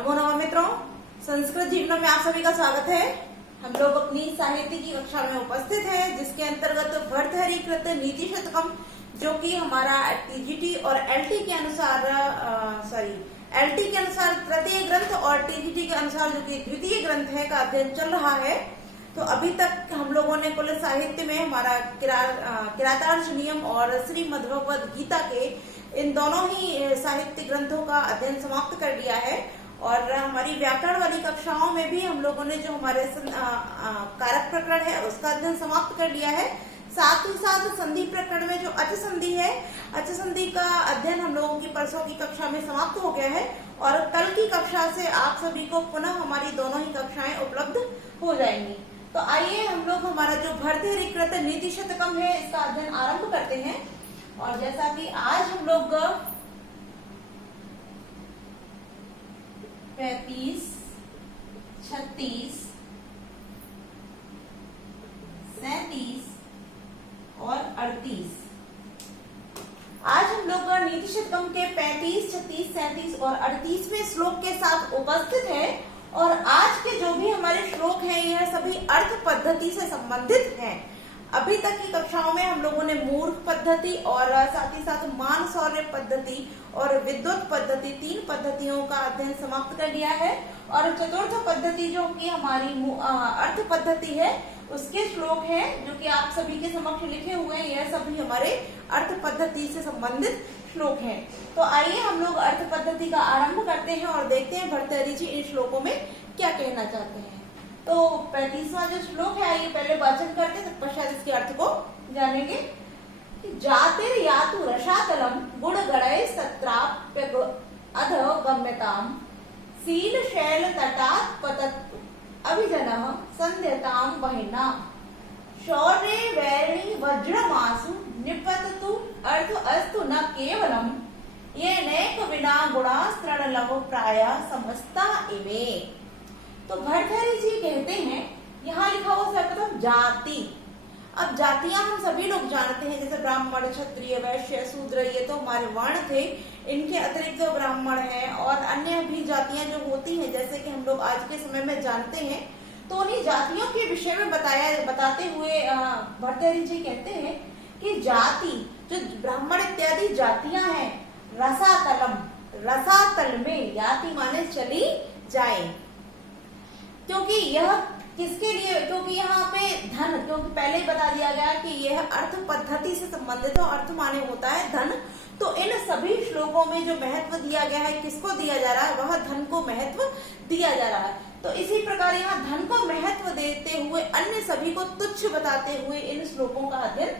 नमो नमः मित्रों, संस्कृत जीवनम में आप सभी का स्वागत है। हम लोग अपनी साहित्य की कक्षा में उपस्थित हैं, जिसके अंतर्गत भर्तृहरिकृत नीति शतकम, जो कि हमारा टीजीटी और एलटी के अनुसार एलटी के अनुसार तृतीय ग्रंथ और टीजीटी के अनुसार जो कि द्वितीय ग्रंथ है का अध्ययन चल रहा है। तो अभी तक हम लोगों ने कुल साहित्य में हमारा किरातार्थ नियम और श्रीमद्भगवद गीता के इन दोनों ही साहित्य ग्रंथों का अध्ययन समाप्त कर लिया है। और हमारी व्याकरण वाली कक्षाओं में भी हम लोगों ने जो हमारे कारक प्रकरण है उसका अध्ययन समाप्त कर लिया है। साथ ही साथ संधि प्रकरण में जो अच संधि है, अच संधि का अध्ययन हम लोगों की परसों की कक्षा में समाप्त हो गया है और कल की कक्षा से आप सभी को पुनः हमारी दोनों ही कक्षाएं उपलब्ध हो जाएंगी। तो आइए हम लोग हमारा जो भर्तृहरिकृत नीति शतकम है इसका अध्ययन आरंभ करते हैं। और जैसा कि आज हम लोग 35, 36, 37 और 38 आज हम लोग नीति शतकम के 35, 36, 37 और 38वें श्लोक के साथ उपस्थित हैं। और आज के जो भी हमारे श्लोक हैं यह सभी अर्थ पद्धति से संबंधित हैं। अभी तक की कक्षाओं में हम लोगों ने मूर्ख पद्धति और साथ ही साथ मान शौर्य पद्धति और विद्वत पद्धति, 3 पद्धतियों का अध्ययन समाप्त कर लिया है। और चतुर्थ पद्धति जो कि हमारी अर्थ पद्धति है उसके श्लोक हैं जो कि आप सभी के समक्ष लिखे हुए हैं। यह सभी हमारे अर्थ पद्धति से संबंधित श्लोक हैं। तो आइए हम लोग अर्थ पद्धति का आरंभ करते हैं और देखते हैं भर्तृहरि जी इन श्लोकों में क्या कहना चाहते हैं। तो 35वां जो श्लोक है, आइए पहले वाचन करते हैं, तत्पश्चात इसके अर्थ को जानेंगे। जातिर यातु रसातलम गुण गणय सत्राप्य अध गम्यताम सील शैल तटात् पतत् अभिजनः संध्यताम वहिना शौर्ये वैरिणी वज्रमासु निपततु अर्थ अस्तु न केवलम ये नैक विना गुणा तृणलव प्राय समस्ता इमे। तो भर्तृहरि जी कहते हैं, यहाँ लिखा हुआ सर्वप्रथम जाति। अब जातियां हम सभी लोग जानते हैं, जैसे ब्राह्मण, क्षत्रिय, वैश्य, शूद्र, ये तो हमारे वर्ण थे। इनके अतिरिक्त जो ब्राह्मण हैं और अन्य भी जातियां जो होती हैं, जैसे कि हम लोग आज के समय में जानते हैं। तो उन्हीं जातियों के विषय में बताते हुए भर्तृहरि जी कहते हैं कि जाति जो ब्राह्मण इत्यादि जातियां हैं, रसातलम, रसातल में, याति माने चली जाए। क्योंकि यह किसके लिए, क्योंकि यहाँ पे धन, क्योंकि पहले ही बता दिया गया कि यह अर्थ पद्धति से संबंधित है। अर्थ माने होता है धन। तो इन सभी श्लोकों में जो महत्व दिया गया है, किसको दिया जा रहा है, वह धन को महत्व दिया जा रहा है। तो इसी प्रकार यहाँ धन को महत्व देते हुए अन्य सभी को तुच्छ बताते हुए इन श्लोकों का अध्ययन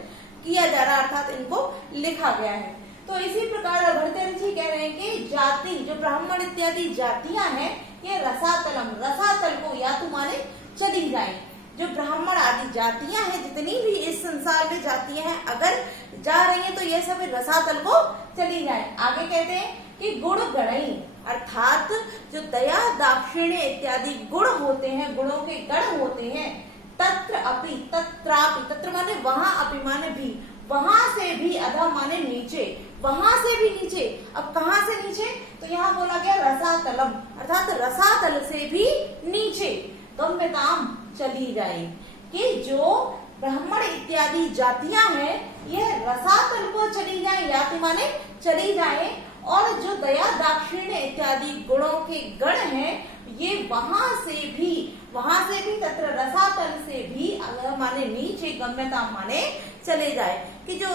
किया जा रहा है, अर्थात इनको लिखा गया है। तो इसी प्रकार भर्तृहरि जी कह रहे हैं कि जाति जो ब्राह्मण इत्यादि जातियां हैं, ये रसातलम, रसातल को या तो माने चली जाए। जो ब्राह्मण आदि जातियां हैं, जितनी भी इस संसार में जातियां हैं, अगर जा रही हैं तो ये सब रसातल को चली जाए। आगे कहते हैं कि गुण गणई, अर्थात जो दया, दाक्षिण्य इत्यादि गुण होते हैं, गुणों के गण होते हैं, तत्र अपि, तत्रापि, तत्र माने वहां, अपि माने भी, वहां से भी, अधा माने नीचे, वहां से भी नीचे। अब कहां से नीचे, तो यहाँ बोला गया रसातलम, अर्थात रसातल से भी नीचे गम्यताम चली जाए। कि जो ब्राह्मण इत्यादि जातियां हैं यह रसातल को चली जाए, याति माने चली जाए। और जो दया, दाक्षिण्य इत्यादि गुणों के गण हैं ये वहां से भी तत्र रसातल से भी, अगर माने नीचे, गम्यता माने चले जाए। कि जो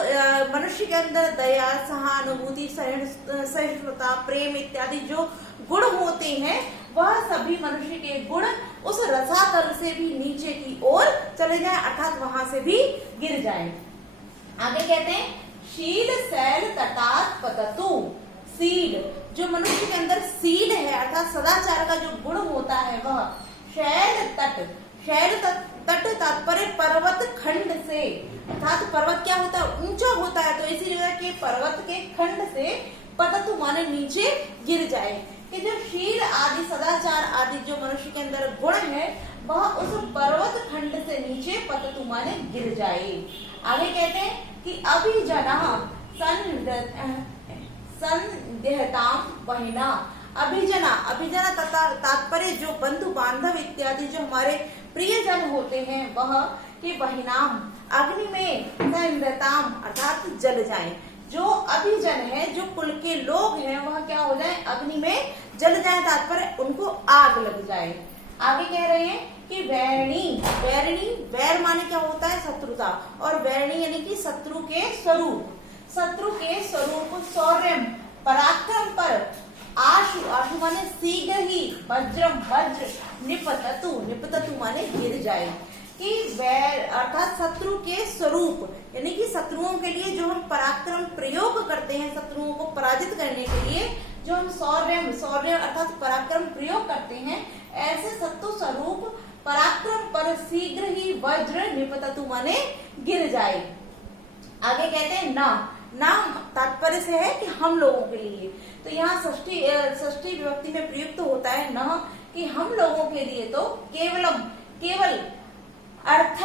मनुष्य के अंदर दया, सहानुभूति, सहिष्णुता, प्रेम इत्यादि जो गुण होते हैं, वह सभी मनुष्य के गुण उस रसातल से भी नीचे की ओर चले जाए, अर्थात वहां से भी गिर जाए। आगे कहते हैं शील शैल तटात् पततु। सील जो मनुष्य के अंदर सील है, अर्थात सदाचार का जो गुण होता है वह। शैल तट, शैल तट तात्पर्य पर्वत खंड से, अर्थात पर्वत क्या होता है, ऊंचा होता है। तो इसी जगह के पर्वत के खंड से पततु माने नीचे गिर जाए। कि जो शील आदि, सदाचार आदि जो मनुष्य के अंदर गुण है वह उस पर्वत खंड से नीचे पततु माने गिर जाए। आगे कहते हैं कि अभिजना संदेहताम वहिना, अभिजना, अभिजना तात्पर्य जो बंधु बांधव इत्यादि जो हमारे प्रियजन होते हैं वह कि बहिनाम अग्नि में संदताम अर्थात जल जाए। जो अभिजन है, जो कुल के लोग हैं वह क्या हो जाए, अग्नि में जल जाए, तात्पर्य उनको आग लग जाए। आगे कह रहे हैं कि वैरणी, वैरणी वैर माने क्या होता है, शत्रुता, और वैरणी यानी कि शत्रु के स्वरूप, शत्रु के स्वरूप शौर्यम पराक्रम पर, आशु, आशु माने शीघ्र ही, वज्रम वज्र, निपततु, निपततु माने गिर जाए, कि वैर अर्थात शत्रु के स्वरूप यानी कि शत्रुओं के लिए जो हम पराक्रम प्रयोग करते हैं, शत्रुओं को पराजित करने के लिए जो हम शौर्य, शौर्य अर्थात पराक्रम प्रयोग करते हैं, ऐसे शत्रु स्वरूप पराक्रम पर शीघ्र ही वज्र निपततु माने गिर जाए। आगे कहते हैं ना तात्पर्य से है कि हम लोगों के लिए, तो यहाँ षष्ठी विभक्ति में प्रयुक्त होता है न, कि हम लोगों के लिए तो केवलम, केवल, अर्थ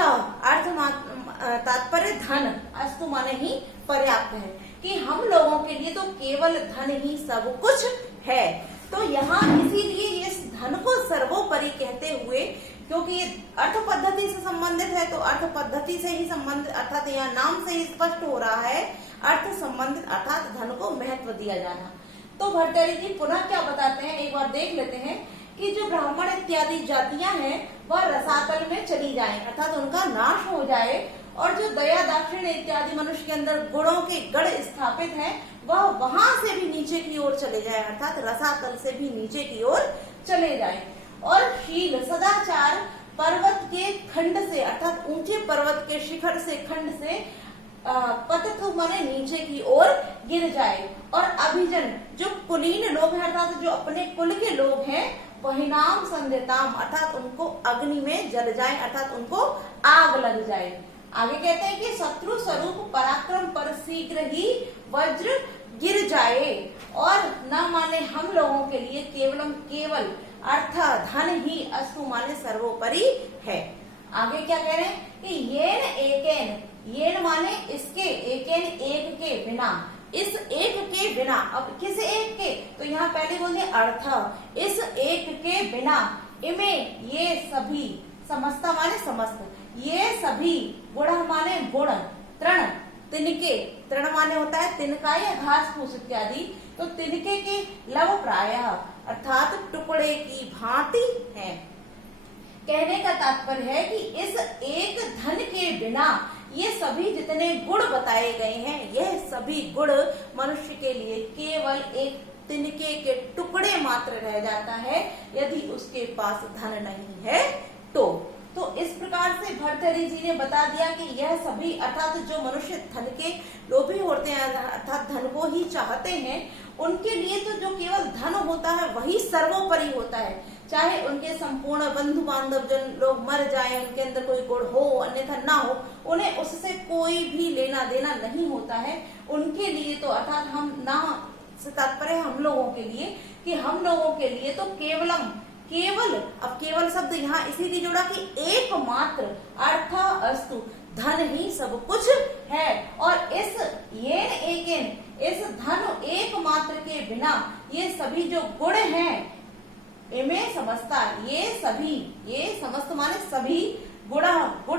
तात्पर्य धन, अस्तु माने ही पर्याप्त है, कि हम लोगों के लिए तो केवल धन ही सब कुछ है। तो यहाँ इसीलिए इस धन को सर्वोपरि कहते हुए, क्योंकि ये अर्थ पद्धति से संबंधित है, तो अर्थ पद्धति से ही संबंधित अर्थात यहाँ नाम से ही स्पष्ट हो रहा है अर्थ संबंधित अर्थात धन को महत्व दिया जाना। तो भर्तृहरि जी पुनः क्या बताते हैं, एक बार देख लेते हैं कि जो ब्राह्मण इत्यादि जातियां हैं वह रसातल में चली जाएं, अर्थात उनका नाश हो जाए, और जो दया दाक्षिण्य इत्यादि मनुष्य के अंदर गुणों के गढ़ स्थापित हैं वह वहां से भी नीचे की ओर चले जाए, अर्थात रसातल से भी नीचे की ओर चले जाए। और शील सदाचार पर्वत के खंड से अर्थात ऊंचे पर्वत के शिखर से, खंड से पततु माने नीचे की ओर गिर जाए। और अभिजन जो कुलीन लोग हैं अर्थात जो अपने कुल के लोग हैं, वहिनाम संदेताम अर्थात उनको अग्नि में जल जाए, अर्थात उनको आग लग जाए। आगे कहते हैं कि शत्रु स्वरूप पराक्रम पर शीघ्र ही वज्र गिर जाए, और न माने हम लोगों के लिए केवलम, केवल, अर्थ धन ही, अस्तु माने सर्वोपरि है। आगे क्या कह रहे हैं कि येन एकेन, येन माने इसके, एकेन एक के बिना, इस एक के बिना, अब किस एक के, तो यहाँ पहले बोले अर्थ, इस एक के बिना, इमे ये सभी, समस्ता माने समस्त, ये सभी, गुण माने गुण, तृण, तिनके, तृण माने होता है तिनका या घास फूस इत्यादि, तो तिनके के लव प्रायः अर्थात टुकड़े की भांति है। कहने का तात्पर्य है कि इस एक धन के बिना ये सभी जितने गुण बताए गए हैं, यह सभी गुण मनुष्य के लिए केवल एक तिनके के टुकड़े मात्र रह जाता है यदि उसके पास धन नहीं है तो इस प्रकार से भर्तृहरि जी ने बता दिया कि यह सभी अर्थात जो मनुष्य धन के लोभी होते हैं अर्थात धन को ही चाहते हैं, उनके लिए तो जो केवल धन होता है वही सर्वोपरि होता है। चाहे उनके संपूर्ण बंधु बांधव जन लोग मर जाएं, उनके अंदर कोई गुण हो अन्यथा ना हो, उन्हें उससे कोई भी लेना देना नहीं होता है। उनके लिए तो अर्थात हम ना से तात्पर्य हम लोगों के लिए, कि हम लोगों के लिए तो केवलम, केवल, अब केवल शब्द यहाँ इसीलिए जोड़ा कि एकमात्र, अर्थ अस्तु, धन ही सब कुछ है। और इस येन एकेन, इस धन एकमात्र के बिना ये सभी जो गुण हैं, इमे समस्ता, ये सभी, ये समस्त माने सभी गुण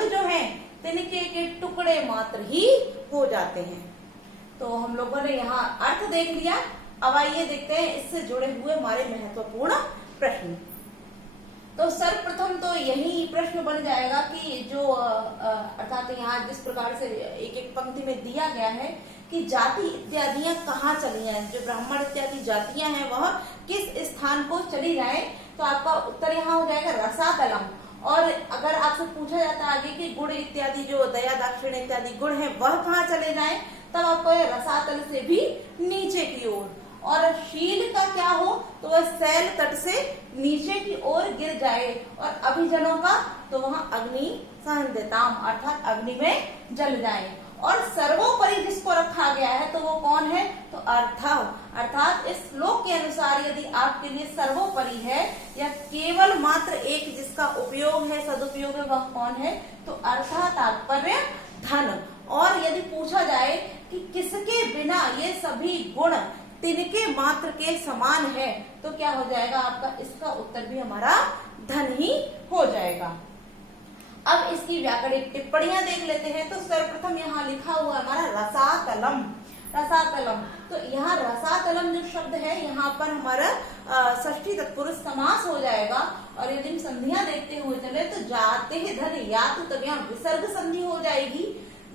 जो हैं तिनके के टुकड़े मात्र ही हो जाते हैं। तो हम लोगों ने यहाँ अर्थ देख लिया। अब आइए देखते हैं इससे जुड़े हुए हमारे महत्वपूर्ण प्रश्न। तो सर्वप्रथम तो यही प्रश्न बन जाएगा कि जो अर्थात यहाँ जिस प्रकार से एक एक पंक्ति में दिया गया है कि जाति इत्यादियां कहाँ चली हैं, जो ब्राह्मण इत्यादि जातियां हैं वह किस स्थान को चली जाए, तो आपका उत्तर यहाँ हो जाएगा रसातलम। और अगर आपसे पूछा जाता है आगे कि गुण इत्यादि जो दया दाक्षिण्य इत्यादि गुण है वह कहाँ चले जाए, तब आपको रसातल से भी नीचे की ओर। और शील का क्या हो, तो वह शैल तट से नीचे की ओर गिर जाए। और अभिजनों का तो वहाँ अग्नि संदेताम अर्थात अग्नि में जल जाए। और सर्वोपरि जिसको रखा गया है तो वो कौन है, तो अर्थ, अर्थात इस श्लोक के अनुसार यदि आपके लिए सर्वोपरि है या केवल मात्र एक जिसका उपयोग है, सदुपयोग है, वह कौन है, तो अर्थ तात्पर्य धन। और यदि पूछा जाए कि किसके बिना ये सभी गुण तिनके मात्र के समान है, तो क्या हो जाएगा आपका, इसका उत्तर भी हमारा धन ही हो जाएगा। अब इसकी व्याकरणिक टिप्पणियां देख लेते हैं। तो सर्वप्रथम यहाँ लिखा हुआ हमारा रसातलम, रसातलम। तो यहाँ रसातलम जो शब्द है यहाँ पर हमारा षष्ठी तत्पुरुष समास हो जाएगा। और यदि हम संधियां देखते हुए चले तो जाते हैं धन या तो तब यहाँ विसर्ग संधि हो जाएगी,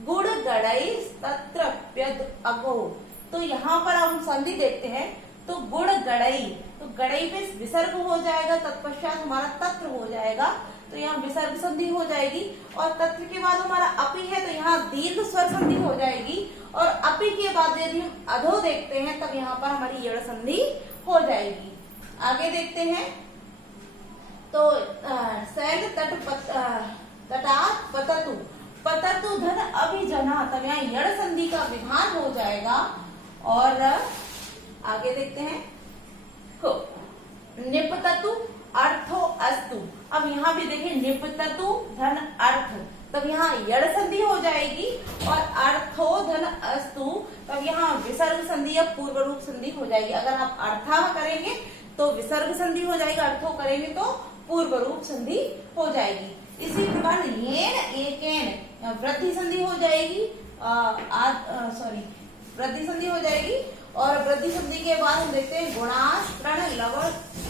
गुड़ गड़ई तत्र प्यद अगो। तो यहाँ पर हम संधि देखते हैं तो गुड़ गड़ई, तो गड़ई पे विसर्ग हो जाएगा, तत्पश्चात हमारा तत्र हो जाएगा, तो यहाँ विसर्ग संधि हो जाएगी। और तत्र के बाद हमारा अपि है तो यहाँ दीर्घ स्वर संधि हो जाएगी। और अपि के बाद यदि हम अधो देखते हैं तब यहाँ पर हमारी यड़ संधि हो जाएगी। आगे देखते हैं तो शैल तट तटात पततु, पततु धन अभिजना, तब यहाँ यड़ संधि का विधान हो जाएगा। और आगे देखते हैं निपततु अर्थो अस्तु। अब यहाँ भी देखिए निपततु धन अर्थ, तब यहाँ यड़ संधि हो जाएगी। और अर्थो धन अस्तु, तब यहाँ विसर्ग संधि या पूर्व रूप संधि हो जाएगी। अगर आप अर्था करेंगे तो विसर्ग संधि हो जाएगी, अर्थो करेंगे तो पूर्व रूप संधि हो जाएगी। इसी प्रकार येन एकेन वृद्धि संधि हो जाएगी, वृद्धि संधि हो जाएगी। और वृद्धि संधि के बाद हम देखते हैं गुणा तृण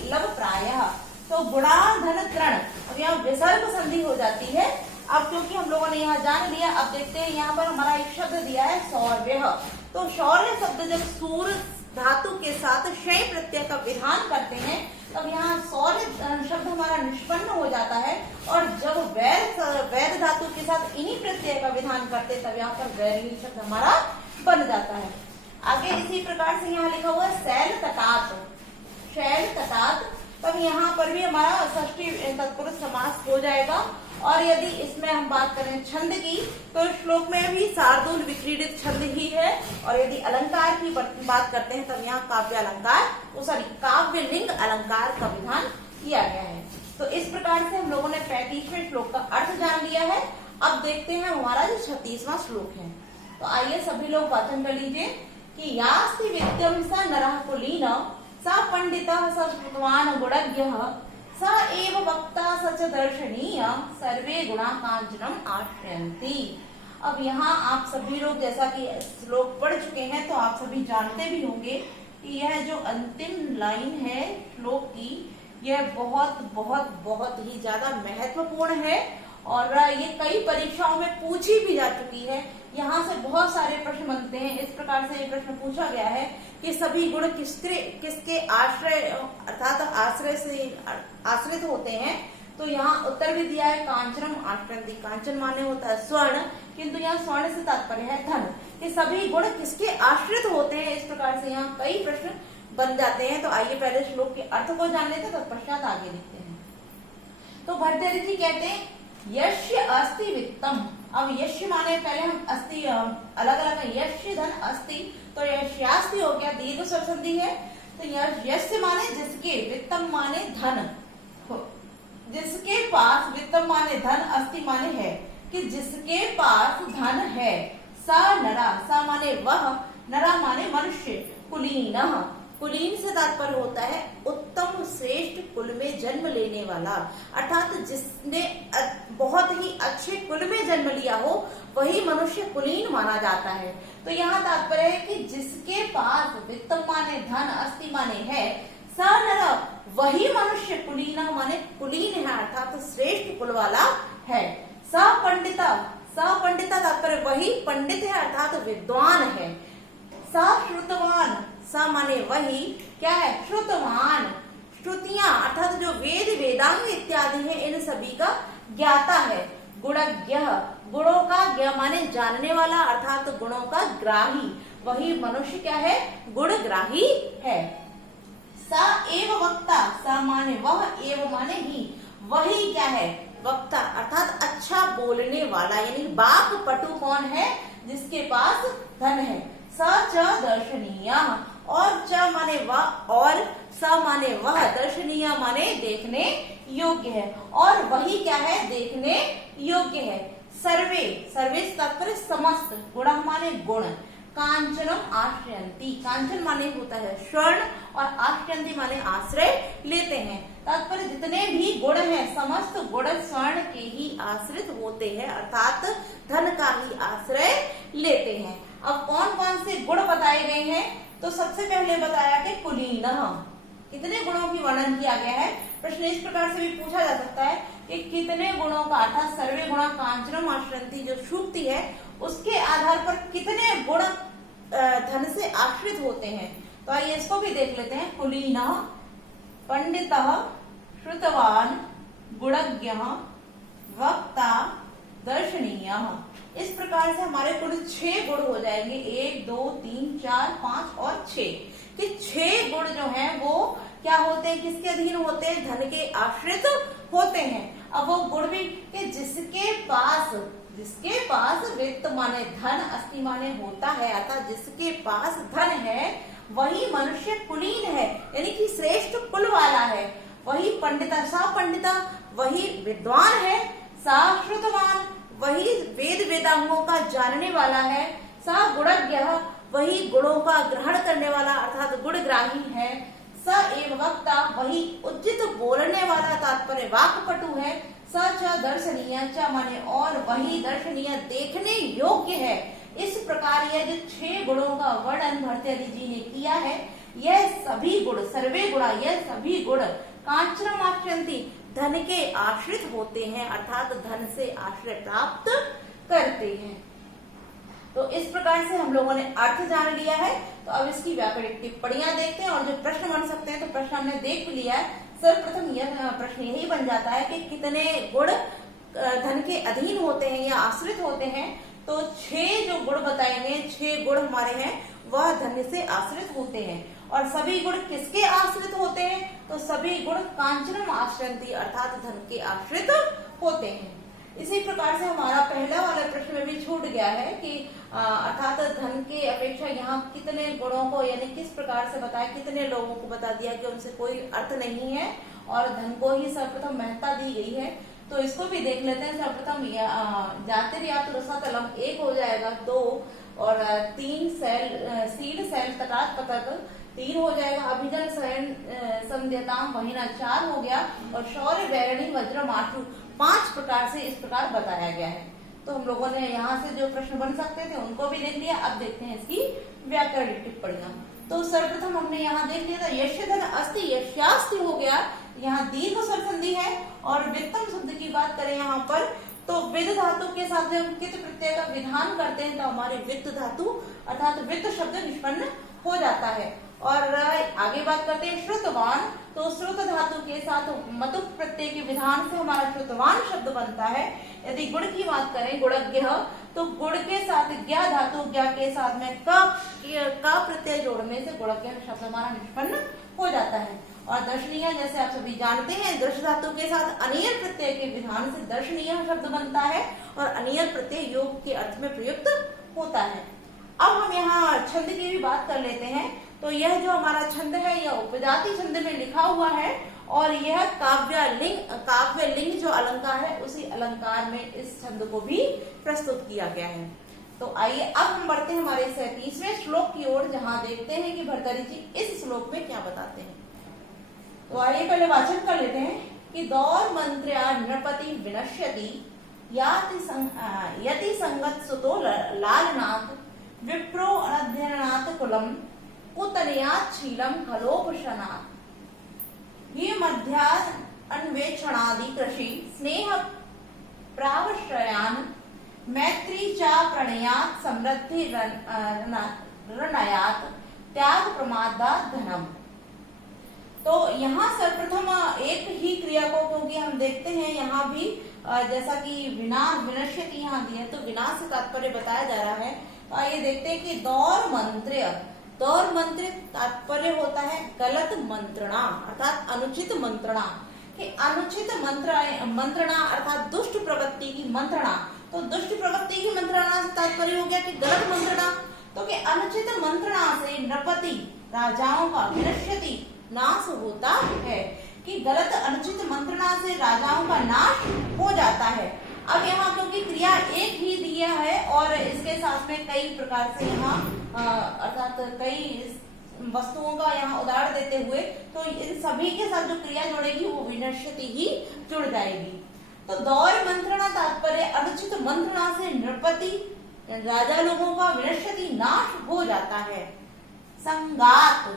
लव प्रायः, तो गुणा धन तृण, अब यहाँ विसर्ग संधि हो जाती है। अब क्योंकि हम लोगों ने यहाँ जान लिया, अब देखते हैं यहाँ पर हमारा एक शब्द दिया है शौर्य। तो शौर्य शब्द जब सूर धातु के साथ शय प्रत्यय का विधान करते हैं तब यहाँ शौर्य शब्द हमारा निष्पन्न हो जाता है। और जब वैर धातु के साथ इन्हीं प्रत्यय का विधान करते तब यहाँ पर वैरिणी शब्द हमारा बन जाता है। आगे इसी प्रकार से यहाँ लिखा हुआ है शैल तटात, शैल तटात, तब यहाँ पर भी हमारा षष्ठी तत्पुरुष समास हो जाएगा। और यदि इसमें हम बात करें छंद की तो श्लोक में भी शार्दूल विक्रीडित छंद ही है। और यदि अलंकार की बात करते हैं तब यहाँ काव्य अलंकार, काव्य लिंग अलंकार का विधान किया गया है। तो इस प्रकार से हम लोगों ने 35वें श्लोक का अर्थ जान लिया है। अब देखते हैं हमारा जो 36वां श्लोक है। तो आइए सभी लोग वाचन कर लीजिए कि यास्ति विद्यम स नरः कुलीन स पंडितः स विद्वान् गुणज्ञः स एव वक्ता स च दर्शनीय सर्वे गुणा कांचनम आश्रयन्ति। अब यहाँ आप सभी लोग जैसा कि श्लोक पढ़ चुके हैं तो आप सभी जानते भी होंगे कि यह जो अंतिम लाइन है श्लोक की, यह बहुत बहुत बहुत ही ज्यादा महत्वपूर्ण है। और ये कई परीक्षाओं में पूछी भी जा चुकी है। यहाँ से बहुत सारे प्रश्न बनते हैं। इस प्रकार से ये प्रश्न पूछा गया है कि सभी गुण किसके आश्रय अर्थात आश्रय से आश्रित होते हैं। तो यहाँ उत्तर भी दिया है कांचनम आश्रयन्ति, कांचन माने होता है स्वर्ण, किंतु यहाँ स्वर्ण से तात्पर्य है धन, कि सभी गुण किसके आश्रित होते हैं। इस प्रकार से यहाँ कई प्रश्न बन जाते हैं। तो आइए पहले श्लोक के अर्थ को जान लेते हैं, तत्पश्चात आगे लिखते हैं। तो भट्टाचार्य जी कहते हैं यस्य अस्ति वित्तम। अब यस्य माने पहले हम अस्ति अलग अलग है, यस्य धन अस्ति, तो यस्यास्ति हो गया, दीर्घ स्वर संधि है। तो यस्य माने जिसके, वित्तम माने धन, जिसके पास, वित्तम माने धन, अस्ति माने है, कि जिसके पास धन है। सा नरा, सा माने वह, नरा माने मनुष्य, कुलीनः, कुलीन से तात्पर्य होता है उत्तम श्रेष्ठ कुल में जन्म लेने वाला, अर्थात जिसने बहुत ही अच्छे कुल में जन्म लिया हो वही मनुष्य कुलीन माना जाता है। तो यहाँ तात्पर्य है कि जिसके पास, वित्तम माने धन, अस्ति माने है, स नर, वही मनुष्य, कुलीन माने कुलीन है अर्थात श्रेष्ठ कुल वाला है। स पंडिता, स पंडिता तात्पर्य वही पंडित है अर्थात विद्वान है। स श्रुतवान, स माने वही क्या है, श्रुतवान, श्रुतियां अर्थात जो वेद वेदांग इत्यादि है इन सभी का ज्ञाता है। गुणज्ञ, गुणों का ज्ञ माने जानने वाला अर्थात गुणों का ग्राही, वही मनुष्य क्या है, गुणग्राही है। स एव वक्ता, स माने वह, एव माने ही, वही क्या है, वक्ता अर्थात अच्छा बोलने वाला, यानी बाक पटु कौन है, जिसके पास धन है। स च दर्शनीय, और च माने वह, और स माने वह, दर्शनीय माने देखने योग्य है, और वही क्या है, देखने योग्य है। सर्वे, सर्वे तात्पर्य समस्त, गुण माने गुण, कांचनम आश्रयंती। कांचन माने होता है स्वर्ण और आश्रयंती माने आश्रय लेते हैं। तात्पर्य जितने भी गुण हैं समस्त गुण स्वर्ण के ही आश्रित होते हैं, अर्थात धन का ही आश्रय लेते हैं। अब कौन कौन से गुण बताए गए हैं? तो सबसे पहले बताया कि कुलीनः, कितने गुणों की वर्णन किया गया है। प्रश्न इस प्रकार से भी पूछा जा सकता है कि कितने गुणों का, अर्थात सर्वे गुणा कांचनम आश्रयंती जो सूक्ति है उसके आधार पर कितने गुण धन से आश्रित होते हैं। तो आइए इसको भी देख लेते हैं। कुलीनः, पंडितः, श्रुतवान, गुणज्ञः, वक्ता, दर्शनीयः। इस प्रकार से हमारे कुल 6 गुण हो जाएंगे। 1, 2, 3, 4, 5 और 6 कि 6 गुण जो हैं वो क्या होते हैं, किसके अधीन होते हैं? धन के आश्रित होते हैं। अब वो गुण भी कि जिसके पास वित्त माने धन, अस्थि माने होता है, अर्थात जिसके पास धन है वही मनुष्य कुलीन है, यानी कि श्रेष्ठ कुल वाला है। वही पंडिता, सा पंडिता वही विद्वान है, सा श्रुतवान वही वेद वेदांगों का जानने वाला है, सा गुणज्ञ वही गुणों का ग्रहण करने वाला अर्थात गुणग्राही है, स एव वक्ता वही उचित बोलने वाला तात्पर्य वाक्पटु है, स च दर्शनीय, च माने और वही दर्शनीय देखने योग्य है। इस प्रकार यह जो 6 गुणों का वर्णन भर्तृहरि जी ने किया है, यह सभी गुण सर्वे गुणा, यह सभी गुण कांचनम आश्रयंती धन के आश्रित होते हैं, अर्थात धन से आश्रय प्राप्त करते हैं। तो इस प्रकार से हम लोगों ने अर्थ जान लिया है। तो अब इसकी व्याकरणिक टिप्पणियां देखते हैं और जो प्रश्न बन सकते हैं तो प्रश्न हमने देख लिया है। सर्वप्रथम यह प्रश्न यही बन जाता है कि कितने गुण धन के अधीन होते हैं या आश्रित होते हैं। तो 6 जो गुण बताएंगे, 6 गुण हमारे हैं वह धन से आश्रित होते हैं। और सभी गुण किसके आश्रित होते हैं? तो सभी गुण कांचनम आश्रयंती अर्थात धन के आश्रित होते हैं। इसी प्रकार से हमारा पहला वाला प्रश्न में भी छूट गया है कि अर्थात धन के अपेक्षा यहाँ कितने गुणों को, यानी किस प्रकार से बताया, कितने लोगों को बता दिया कि उनसे कोई अर्थ नहीं है और धन को ही सर्वप्रथम महत्ता दी गई है। तो इसको भी देख लेते हैं। सर्वप्रथम जातिर्यात रसातलम 1 हो जाएगा, 2 और 3 सील सैल तटात पतक 3 हो जाएगा, अभिजन संध्यताम वहीना 4 हो गया और शौर्य बैरणी वज्रम 8 5 प्रकार से इस प्रकार बताया गया है। तो हम लोगों ने यहाँ से जो प्रश्न बन सकते थे उनको भी देख लिया। अब देखते हैं इसकी व्याकरणिक टिप्पणियां। तो सर्वप्रथम हमने यहाँ देख लिया था यश धन अस्ति, यश्यास्ति हो गया, यहाँ दीर्घ स्वर संधि है। और वित्तम शब्द की बात करें यहाँ पर तो विद धातु के साथ जब कित प्रत्यय का विधान करते हैं तो हमारे वित्त धातु अर्थात वित्त शब्द निष्पन्न हो जाता है। और आगे बात करते हैं श्रुतवान, तो श्रुत धातु के साथ मतुक प्रत्यय के विधान से हमारा श्रुतवान शब्द बनता है। यदि गुण की बात करें गुणज्ञ, तो गुण के साथ ज्ञा धातु, ज्ञा के साथ में का प्रत्यय जोड़ने से गुणज्ञ शब्द हमारा निष्पन्न हो जाता है। और दर्शनीय जैसे आप सभी जानते हैं दर्श धातु के साथ अनियर प्रत्यय के विधान से दर्शनीय शब्द बनता है और अनियर प्रत्यय योग के अर्थ में प्रयुक्त होता है। अब हम यहाँ छंद की भी बात कर लेते हैं। तो यह जो हमारा छंद है यह उपजाति छंद में लिखा हुआ है और यह काव्य लिंग जो अलंकार है उसी अलंकार में इस छंद को भी प्रस्तुत किया गया है। तो आइए अब हम बढ़ते हैं हमारे 37वें श्लोक की ओर, जहाँ देखते हैं कि भर्तृहरि जी इस श्लोक में क्या बताते हैं। तो आइए पहले वाचन कर लेते हैं कि दौर मंत्र्या नृपति विनश्यति यति संगत सुतो लालनाथ विप्रो अनध्ययनात् कुलम कुतनयात् शीलम खलोपशनात् ही मध्या अन्वेषणादि कृषि स्नेह प्रावश्रयान मैत्री चा प्रणयात् समृद्धि रणयात् त्याग प्रमादात् धनम। तो यहाँ सर्वप्रथम एक ही क्रिया को, क्योंकि हम देखते हैं यहाँ भी जैसा कि विनश्यति यहाँ दिया है तो विनाश से तात्पर्य बताया जा रहा है। तो आइए देखते हैं कि दौर मंत्र तात्पर्य होता है गलत मंत्रणा अर्थात अनुचित मंत्रणा। कि अनुचित मंत्रणा अर्थात दुष्ट प्रवृत्ति की मंत्रणा। तो दुष्ट प्रवृत्ति की मंत्रणा से तात्पर्य हो गया कि गलत मंत्रणा। तो कि अनुचित मंत्रणा से नृपति राजाओं का विनश्यति नाश होता है। कि गलत अनुचित मंत्रणा से राजाओं का नाश हो जाता है। अब यहाँ क्योंकि क्रिया एक ही दिया है और इसके साथ में कई प्रकार से यहाँ अर्थात कई वस्तुओं का यहाँ उदाहरण देते हुए, तो इन सभी के साथ जो क्रिया जुड़ेगी वो विनश्यति ही जुड़ जाएगी। तो दौर मंत्रणा तात्पर्य अनुचित मंत्रणा से नृपति राजा लोगों का विनश्यति नाश हो जाता है। संगात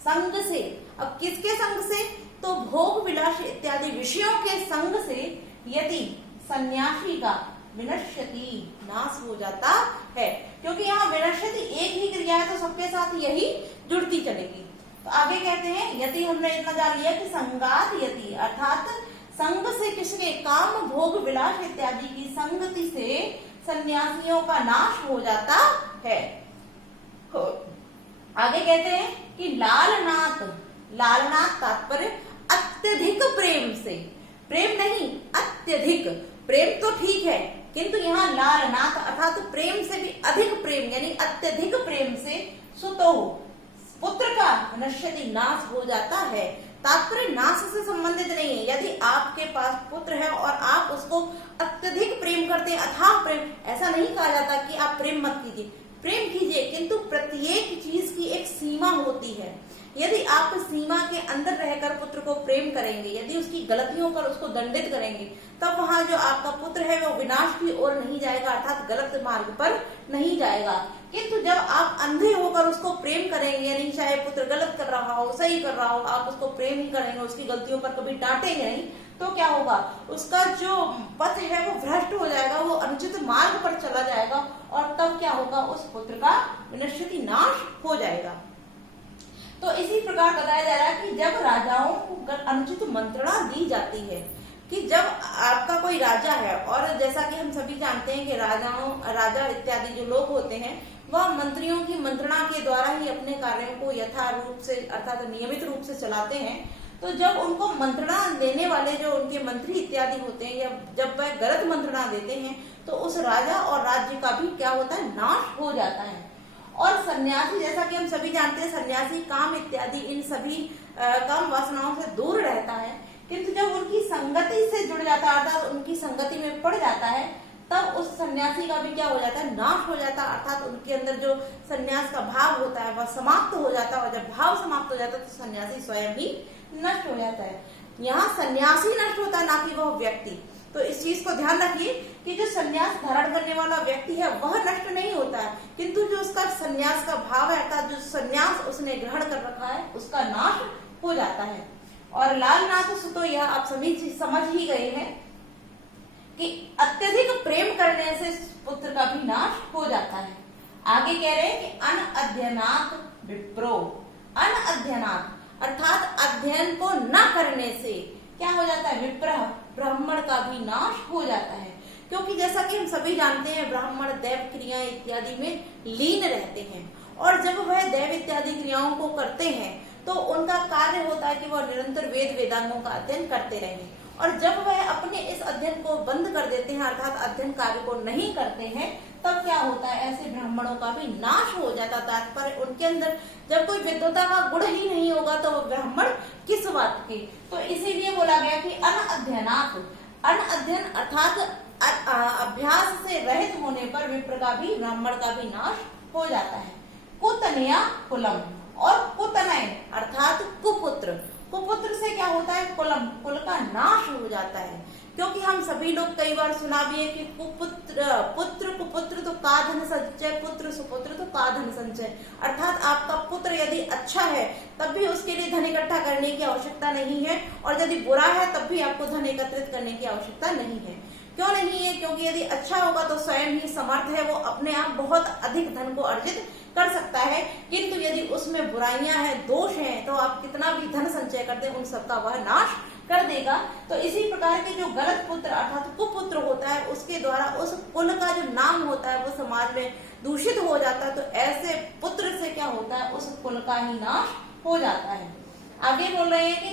संग से, अब किसके संग से? तो भोग विलास इत्यादि विषयों के संग से यदि सन्यासी का विनश्यति नाश हो जाता है, क्योंकि यहाँ विनश्यति एक ही क्रिया है तो सबके साथ यही जुड़ती चलेगी। तो आगे कहते हैं यदि हमने इतना जान लिया कि संगात यति अर्थात संग से किसके? काम भोग विलास इत्यादि की संगति से सन्यासियों का नाश हो जाता है। आगे कहते हैं कि लालनाथ, लालनाथ तात्पर्य अत्यधिक प्रेम से, प्रेम नहीं अत्यधिक, प्रेम तो ठीक है किंतु यहाँ लालनाथ अर्थात प्रेम से भी अधिक प्रेम यानी अत्यधिक प्रेम से सुतो पुत्र का नश्यति नाश हो जाता है। तात्पर्य नाश से संबंधित नहीं है। यदि आपके पास पुत्र है और आप उसको अत्यधिक प्रेम करते हैं, अथाह प्रेम, ऐसा नहीं कहा जाता कि आप प्रेम मत कीजिए, प्रेम कीजिए किंतु प्रत्येक चीज की एक सीमा होती है। यदि आप सीमा के अंदर रहकर पुत्र को प्रेम करेंगे, यदि उसकी गलतियों पर उसको दंडित करेंगे, तब वहां जो आपका पुत्र है वो विनाश की ओर नहीं जाएगा अर्थात गलत मार्ग पर नहीं जाएगा। किंतु जब आप अंधे होकर उसको प्रेम करेंगे, यानी चाहे पुत्र गलत कर रहा हो सही कर रहा हो, आप उसको प्रेम ही करेंगे, उसकी गलतियों पर कभी डांटेंगे नहीं, तो क्या होगा? उसका जो पथ है वो भ्रष्ट हो जाएगा, वो अनुचित मार्ग पर चला जाएगा और तब क्या होगा? उस पुत्र का विनश्यति नाश हो जाएगा। तो इसी प्रकार बताया जा रहा है कि जब राजाओं को अनुचित मंत्रणा दी जाती है, कि जब आपका कोई राजा है और जैसा कि हम सभी जानते हैं कि राजा इत्यादि जो लोग होते हैं वह मंत्रियों की मंत्रणा के द्वारा ही अपने कार्यों को यथा रूप से अर्थात नियमित रूप से चलाते हैं। तो जब उनको मंत्रणा देने वाले जो उनके मंत्री इत्यादि होते हैं या जब वह गलत मंत्रणा देते हैं तो उस राजा और राज्य का भी क्या होता है? नाश हो जाता है। और सन्यासी, जैसा कि हम सभी जानते हैं, सन्यासी काम इत्यादि इन सभी काम वासनाओं से दूर रहता है, किंतु जब उनकी संगति से जुड़ जाता है अर्थात उनकी संगति में पड़ जाता है, तब उस सन्यासी का भी क्या हो जाता है? नाश हो जाता है अर्थात उनके अंदर जो सन्यास का भाव होता है वह समाप्त हो जाता है और जब भाव समाप्त हो जाता है तो सन्यासी स्वयं ही नष्ट हो जाता है। यहाँ सन्यासी नष्ट होता है, ना कि वह व्यक्ति। तो इस चीज को ध्यान रखिए कि जो सन्यास धारण करने वाला व्यक्ति है वह नष्ट नहीं होता है, किंतु जो उसका सन्यास का भाव है अर्थात जो सन्यास उसने ग्रहण कर रखा है उसका नाश हो जाता है। और लालनाथ सुतो, यह आप सभी समझ ही गए हैं कि अत्यधिक प्रेम करने से पुत्र का भी नाश हो जाता है। आगे कह रहे हैं कि अनअध्ययनात् विप्रो, अनअध्ययनात् अर्थात अध्ययन को न करने से क्या हो जाता है? विप्रह, ब्राह्मण का भी नाश हो जाता है। क्योंकि जैसा कि हम सभी जानते हैं ब्राह्मण दैव क्रिया इत्यादि में लीन रहते हैं और जब वह दैव इत्यादि क्रियाओं को करते हैं तो उनका कार्य होता है कि वह निरंतर वेद वेदांगों का अध्ययन करते रहें। और जब वह अपने इस अध्ययन को बंद कर देते हैं अर्थात अध्ययन कार्य को नहीं करते हैं, तब क्या होता है? ऐसे ब्राह्मणों का भी नाश हो जाता। तात्पर्य उनके अंदर जब कोई विद्वता का गुण ही नहीं होगा तो वो ब्राह्मण किस बात के? तो इसीलिए बोला गया कि अनअध्ययनात्, अनअध्ययन अर्थात अभ्यास से रहित होने पर विप्र का भी ब्राह्मण का भी नाश हो जाता है। कुतनया कुलम, और कुतनय अर्थात कुपुत्र, कुपुत्र से क्या होता है? कुलम, कुल का नाश हो जाता है। क्योंकि हम सभी लोग कई बार सुना भी है कि कुपुत्र पुत्र कुपुत्र तो का धन संचय, पुत्र सुपुत्र तो का धन संचय, अर्थात आपका पुत्र यदि अच्छा है तब भी उसके लिए धन इकट्ठा करने की आवश्यकता नहीं है और यदि बुरा है तब भी आपको धन एकत्रित करने की आवश्यकता नहीं है। क्यों नहीं है? क्योंकि यदि अच्छा होगा तो स्वयं ही समर्थ है, वो अपने आप बहुत अधिक धन को अर्जित कर सकता है, किंतु यदि उसमें बुराइयां हैं, दोष हैं, तो आप कितना भी धन संचय करते हैं उन सबका वह नाश कर देगा। तो इसी प्रकार के जो गलत पुत्र अर्थात कुपुत्र होता है उसके द्वारा उस कुल का जो नाम होता है वो समाज में दूषित हो जाता है। तो ऐसे पुत्र से क्या होता है? उस कुल का ही नाश हो जाता है। आगे बोल रहे हैं कि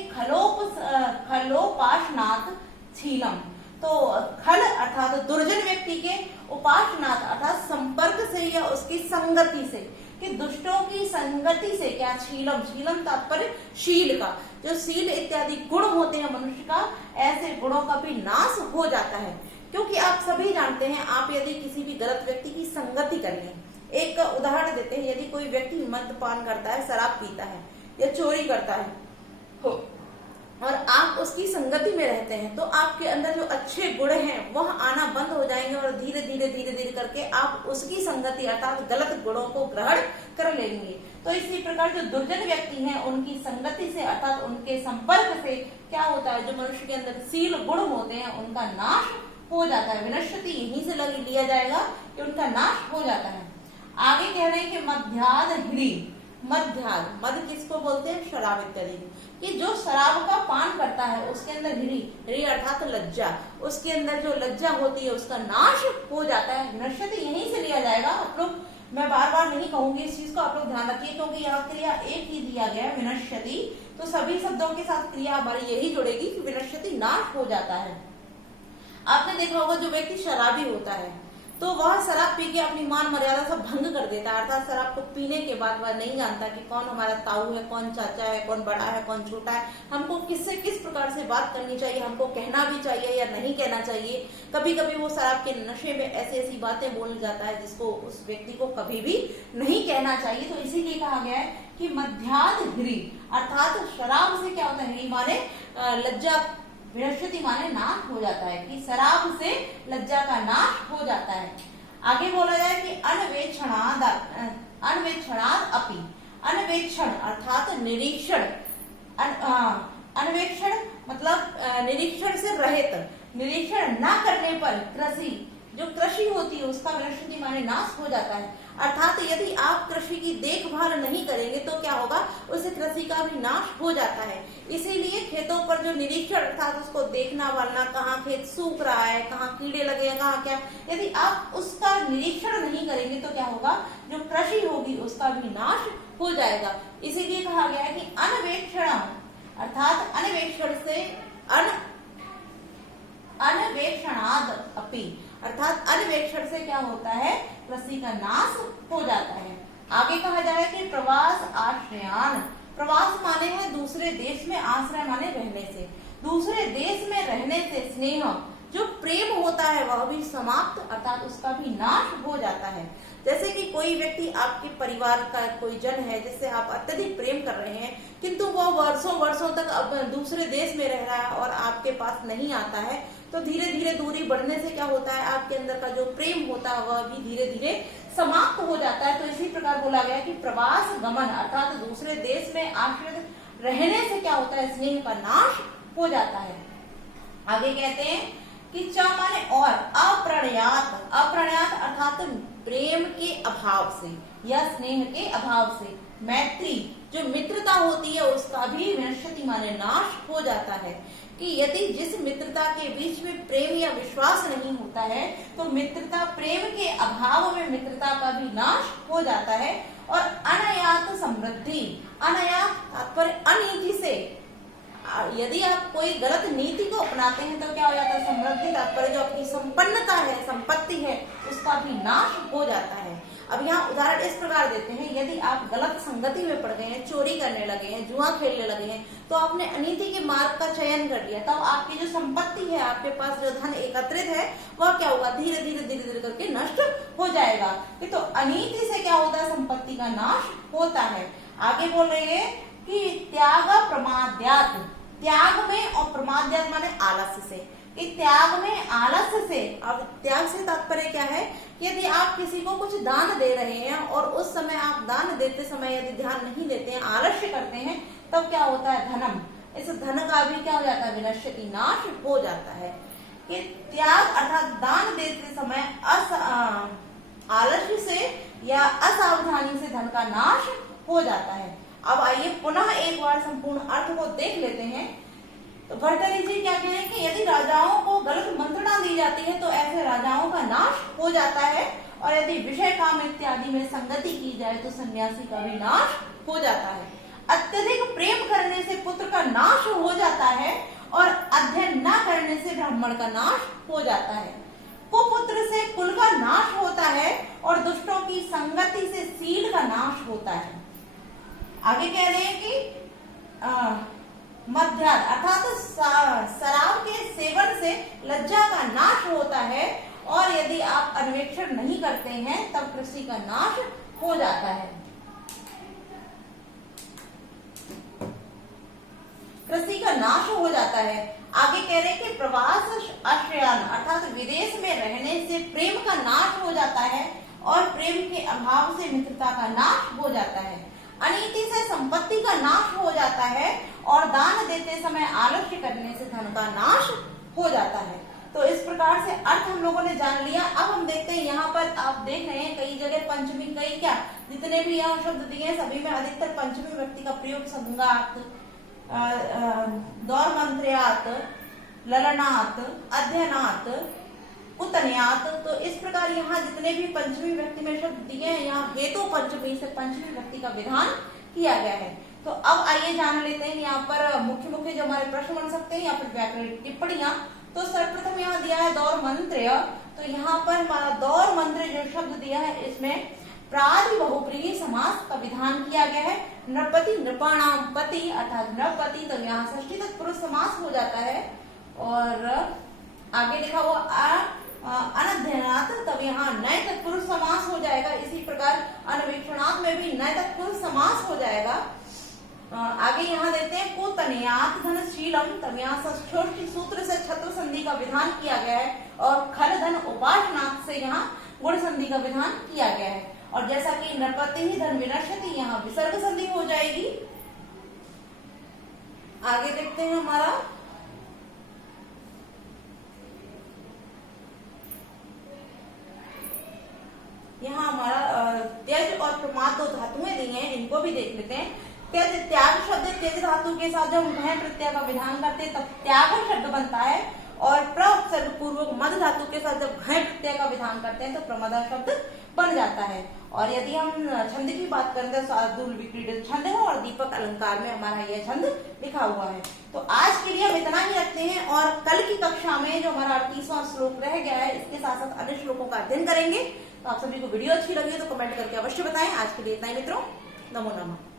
खलोपासनात् छीलम, तो खल अर्थात दुर्जन व्यक्ति के, उपासनात् अर्थात संपर्क से या उसकी संगति से, कि दुष्टों की संगति से क्या? शीलम, शीलम तात्पर्य शील का, जो शील इत्यादि गुण होते हैं मनुष्य का, ऐसे गुणों का भी नाश हो जाता है। क्योंकि आप सभी जानते हैं, आप यदि किसी भी गलत व्यक्ति की संगति कर लें, एक उदाहरण देते हैं, यदि कोई व्यक्ति मद्यपान करता है, शराब पीता है या चोरी करता है और आप उसकी संगति में रहते हैं, तो आपके अंदर जो अच्छे गुण हैं वह आना बंद हो जाएंगे और धीरे धीरे करके आप उसकी संगति अर्थात गलत गुणों को ग्रहण कर लेंगे। तो इसी प्रकार जो दुर्जन व्यक्ति हैं उनकी संगति से अर्थात उनके संपर्क से क्या होता है, जो मनुष्य के अंदर शील गुण होते हैं उनका नाश हो जाता है। विनश्यति यहीं से लिया जाएगा कि उनका नाश हो जाता है। आगे कह रहे हैं कि मध्याद ह्री, मध्याद, मद किसको बोलते हैं, शराब इत्यादि, कि जो शराब का पान करता है उसके अंदर ह्री अर्थात लज्जा, उसके अंदर जो लज्जा होती है उसका नाश हो जाता है। विनश्यति यहीं से लिया जाएगा। आप लोग, मैं बार बार नहीं कहूंगी इस चीज को, आप लोग ध्यान रखिए, क्योंकि यहाँ क्रिया एक ही दिया गया है विनश्यति, तो सभी शब्दों के साथ क्रिया हमारी यही जुड़ेगी कि विनश्यति नाश हो जाता है। आपने देखा होगा जो व्यक्ति शराबी होता है तो वह शराब पी के अपनी मान मर्यादा सब भंग कर देता है, अर्थात शराब को पीने के बाद वह नहीं जानता कि कौन हमारा ताऊ है, कौन चाचा है, कौन बड़ा है, कौन छोटा है, हमको किससे किस प्रकार से बात करनी चाहिए, हमको कहना भी चाहिए या नहीं कहना चाहिए। कभी कभी वो शराब के नशे में ऐसी ऐसी बातें बोल जाता है जिसको उस व्यक्ति को कभी भी नहीं कहना चाहिए। तो इसीलिए कहा गया है कि मध्याद ह्री, अर्थात शराब से क्या होता है, ह्री माने लज्जा, विनश्यति माने नाश हो जाता है, कि शराब से लज्जा का नाश हो जाता है। आगे बोला जाए कि अन्वेक्षणाद अपि, अन्वेक्षण अर्थात निरीक्षण, अन्वेक्षण मतलब निरीक्षण से रहित, निरीक्षण न करने पर कृषि, जो कृषि होती है उसका विनश्यति माने नाश हो जाता है। अर्थात यदि आप कृषि की देखभाल नहीं करेंगे तो क्या होगा, उस कृषि का भी नाश हो जाता है। इसीलिए खेतों पर जो निरीक्षण अर्थात उसको देखना वालना, कहाँ खेत सूख रहा है, कहाँ कीड़े लगे हैं, कहाँ क्या, यदि आप उसका निरीक्षण नहीं करेंगे तो क्या होगा, जो कृषि होगी उसका भी नाश हो जाएगा। इसीलिए कहा गया है कि अन्वेक्षण अर्थात अन्वेक्षण से अन्वेक्षणाद अपि, अर्थात अन्वेक्षण से क्या होता है, कृषि का नाश हो जाता है। आगे कहा जाए कि प्रवास आश्रयान, प्रवास माने है दूसरे देश में, आश्रय माने रहने से, दूसरे देश में रहने से स्नेह, जो प्रेम होता है वह भी समाप्त अर्थात उसका भी नाश हो जाता है। जैसे कि कोई व्यक्ति आपके परिवार का कोई जन है जिससे आप अत्यधिक प्रेम कर रहे हैं, किंतु वह वर्षों तक अब दूसरे देश में रह रहा है और आपके पास नहीं आता है, तो धीरे धीरे दूरी बढ़ने से क्या होता है, आपके अंदर का जो प्रेम होता है वह भी धीरे धीरे समाप्त हो जाता है। तो इसी प्रकार बोला गया कि प्रवास गमन अर्थात दूसरे देश में आश्रित रहने से क्या होता है, स्नेह का नाश हो जाता है। आगे कहते हैं कि च माने और, अप्रणयात, अप्रणयात अर्थात प्रेम के अभाव से या स्नेह के अभाव से, मैत्री जो मित्रता होती है उसका भी विनश्यति माने नाश हो जाता है। कि यदि जिस मित्रता के बीच में प्रेम या विश्वास नहीं होता है तो मित्रता, प्रेम के अभाव में मित्रता का भी नाश हो जाता है। और अनयात समृद्धि, अनयात तात्पर्य अनीति से, यदि आप कोई गलत नीति को अपनाते हैं तो क्या हो जाता है, समृद्धि तात्पर्य जो अपनी संपन्नता है, संपत्ति है, उसका भी नाश हो जाता है। अब यहाँ उदाहरण इस प्रकार देते हैं, यदि आप गलत संगति में पड़ गए हैं, चोरी करने लगे हैं, जुआ खेलने लगे हैं, तो आपने अनीति के मार्ग का चयन कर लिया, तब आपकी जो संपत्ति है, आपके पास जो धन एकत्रित है, वह क्या होगा, धीरे धीरे करके नष्ट हो जाएगा। तो अनीति से क्या होता है, संपत्ति का नाश होता है। आगे बोल रहे हैं कि त्याग प्रमाद्यात, त्याग में और प्रमाद्यात माने आलस्य से, कि त्याग में आलस्य से, अब त्याग से तात्पर्य क्या है, यदि आप किसी को कुछ दान दे रहे हैं और उस समय आप दान देते समय यदि ध्यान नहीं देते हैं, आलस्य करते हैं, तब क्या होता है, धनम, इस धन का भी क्या हो जाता है, विनश्यति नाश हो जाता है। कि त्याग अर्थात दान देते समय आलस्य से या असावधानी से धन का नाश हो जाता है। अब आइए पुनः एक बार संपूर्ण अर्थ को देख लेते हैं। तो भर्तृहरि जी क्या कहें कि यदि राजाओं को गलत मंत्रणा दी जाती है तो ऐसे राजाओं का नाश हो जाता है, और यदि विषय काम इत्यादि में संगति की जाए तो सन्यासी का भी नाश हो जाता है। अत्यधिक प्रेम करने से पुत्र का नाश हो जाता है, और अध्ययन न करने से ब्राह्मण का नाश हो जाता है। कुपुत्र से कुल का नाश होता है, और दुष्टों की संगति से सील का नाश होता है। आगे कह रहे हैं कि मध्याह्न अर्थात शराब के सेवन से लज्जा का नाश होता है, और यदि आप अन्वेषण नहीं करते हैं तब कृषि का नाश हो जाता है। कृषि का नाश हो जाता है। आगे कह रहे हैं कि प्रवास आश्रयान अर्थात विदेश में रहने से प्रेम का नाश हो जाता है, और प्रेम के अभाव से मित्रता का नाश हो जाता है। अनीति से संपत्ति का नाश हो जाता है, और दान देते समय आलस्य करने से धन का नाश हो जाता है। तो इस प्रकार से अर्थ हम लोगों ने जान लिया। अब हम देखते हैं, यहाँ पर आप देख रहे हैं कई जगह पंचमी, कई क्या जितने भी यहाँ शब्द दिए हैं सभी में अधिकतर पंचमी व्यक्ति का प्रयोग संगात, दौर्मंत्र्यात, ललनात, अध्ययनात, उतन्यात। तो इस प्रकार यहाँ जितने भी पंचमी व्यक्ति में शब्द दिए हैं, यहाँ हेतु पंचमी से पंचमी व्यक्ति का विधान किया गया है। तो अब आइए जान लेते हैं यहाँ पर मुख्य मुख्य जो हमारे प्रश्न बन सकते हैं या फिर व्याकरणिक टिप्पणियां। तो सर्वप्रथम यहाँ दिया है दौर मंत्र। तो यहाँ पर हमारा दौर मंत्र जो शब्द दिया है इसमें प्रादि बहुप्रिय समास का विधान किया गया है। नृपति नृपाणाम पति अर्थात नृपति, तो यहाँ षष्ठी तत्पुरुष समास हो जाता है। और आगे लिखा हुआ अनध्ययनात्, तब यहाँ नए तत्पुरुष समास हो जाएगा। इसी प्रकार अन्वेषणात् में भी नए तत्पुरुष समास हो जाएगा। आगे यहाँ देते हैं कुतनयात् धनशीलम, तब यहाँ षष्ठी सूत्र से छत्र संधि का विधान किया गया है, और खल धन उपासनात् से यहाँ गुण संधि का विधान किया गया है। और जैसा कि नृपति ही धन विनश्यति, यहाँ विसर्ग संधि हो जाएगी। आगे देखते हैं हमारा यहाँ हमारा त्यज और प्रमाद दो धातुएं दी हैं, इनको भी देख लेते हैं। त्यज त्याग शब्द त्यज धातु के साथ जब भय प्रत्यय का विधान करते हैं तब त्याग शब्द बनता है, और प्रसर्ग पूर्वक मद धातु के साथ जब घय प्रत्यय का विधान करते हैं तो प्रमदा शब्द बन जाता है। और यदि हम छंद की बात करें तो शार्दूल विक्रीडित छंद है, और दीपक अलंकार में हमारा यह छंद लिखा हुआ है। तो आज के लिए हम इतना ही रखते हैं, और कल की कक्षा में जो हमारा 38वां श्लोक रह गया है इसके साथ साथ अन्य श्लोकों का अध्ययन करेंगे। तो आप सभी को वीडियो अच्छी लगी तो कमेंट करके अवश्य बताएं। आज के लिए इतना ही मित्रों, नमो नमः।